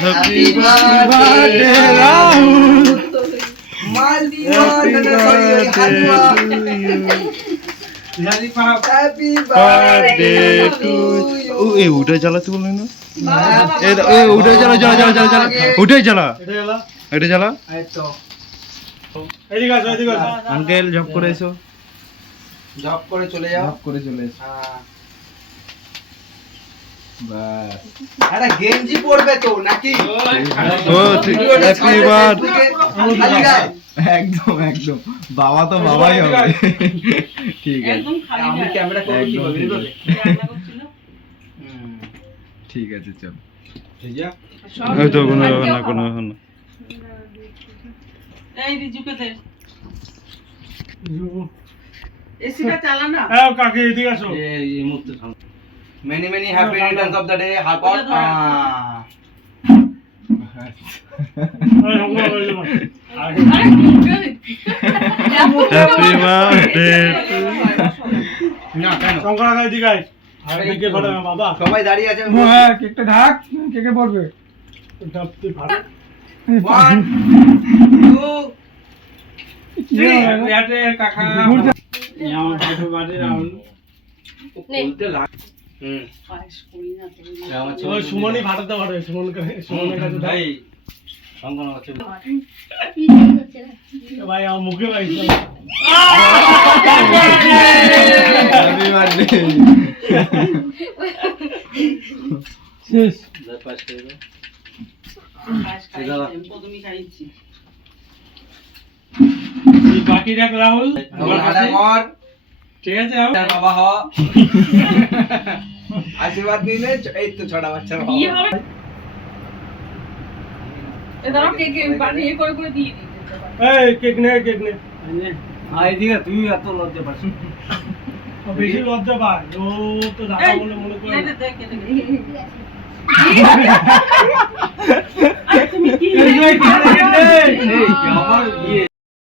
Happy birthday, Rahul. Happy birthday to you. ए उठे चला तू बोल ना ए उठे चला चला चला चला चला उठे चला उठे चला এদিকে আসো এদিকে আসো আঙ্কেল জব করে এসো জব করে চলে যাও জব করে চলে এসো বাস আরে গেঞ্জি পরবে তো নাকি ও হ্যাপি বার্থডে একদম একদম বাবা তো বাবাই হবে ঠিক আছে একদম খালি আমি গায়ে। ক্যামেরা করব কি একদম বলি ঠিক তো আছে। রান্না করছিল। ঠিক আছে চল ঠিক আছে সব ওই তো কোনো ব্যাপার না কোনো ব্যাপার না এই রিজুকে দে। এসিটা চালা না। এই কাকে এদিকে আসো এই মুহূর্তে many many happy returns of the day হারপট আরে মুখে হ্যাপি বার্থডে না কেন শঙ্করা এদিকে আয় আর কেকে ফাটাবে বাবা সবাই দাঁড়িয়ে আছে হ্যাঁ কেকটা ঢাক কেকে পড়বে ডাবতে ফাটা 1 2 ইয়াতে কাকা আমার ভাইটো বাড়ি রাহুল বলতে লাগ পায়েস করি না তো। ওই সুমনই ফাটাতে পারবে সুমনের কাছে ভাই সঙ্গন আছে ভাই আমার মুখে ভাই হ্যাপি বার্থডে শেষ পায়েস খাইছি, আমি প্রথমেই খাইছি। বাকি রাখ রাহুল আদা কর ঠিক আছে তার বাবা হ আশীর্বাদ নিলে এই তো ছোট বাচ্চা বাবা কি হবে? এ দাঁড়াও, কেকে বানিয়ে করে করে দিয়ে দিই। এই কেক নে আইডিয়া তুই এত লজ্জা পাস বেশি লজ্জা পায় ও তো দাদা এই, বলে মনে করে এটা দেখ, এটা দেখ। আরে তুমি কি এই, এই, এই, এই, এই আমার ইয়ে